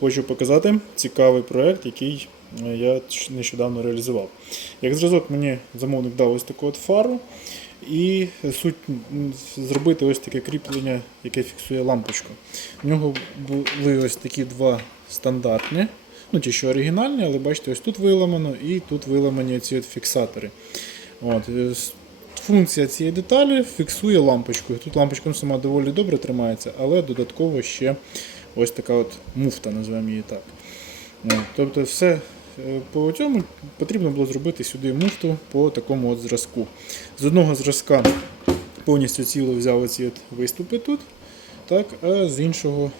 хочу показати цікавий проект, який е, я нещодавно реалізував. Як зразок мені замовник дав ось таку от фару, і суть зробити ось таке кріплення, яке фіксує лампочку. У нього були ось такі два стандартні, ну ті, що оригінальні, але бачите, ось тут виламано і тут виламані ці от фіксатори. От, е, Функція цієї деталі фіксує лампочку. Тут лампочка сама доволі добре тримається, але додатково ще ось така от муфта, називаємо її так. Тобто все е, по цьому потрібно було зробити сюди муфту по такому от зразку. З одного зразка повністю ціло взяв оці от виступи тут, так, а з іншого,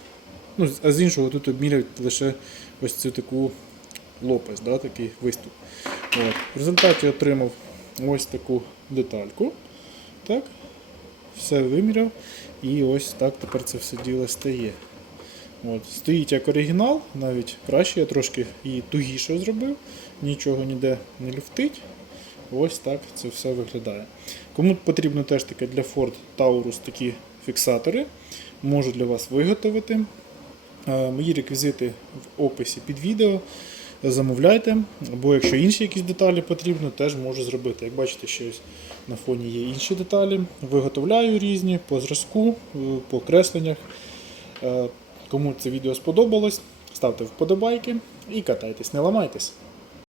ну, а з іншого тут обміряють лише ось цю таку лопасть, да, такий виступ. От. В результаті отримав ось таку детальку. Так. Все виміряв. І ось так тепер це все діло стає. От. Стоїть як оригінал, навіть краще, я трошки її тугіше зробив, нічого ніде не люфтить. Ось так це все виглядає. Кому потрібно теж таке для Ford Taurus такі фіксатори, можу для вас виготовити. Е, Мої реквізити в описі під відео. Замовляйте, або якщо інші якісь деталі потрібно, теж можу зробити. Як бачите, ще ось на фоні є інші деталі. Виготовляю різні по зразку, е, по кресленнях. Кому це відео сподобалось, ставте вподобайки і катайтесь, не ламайтесь.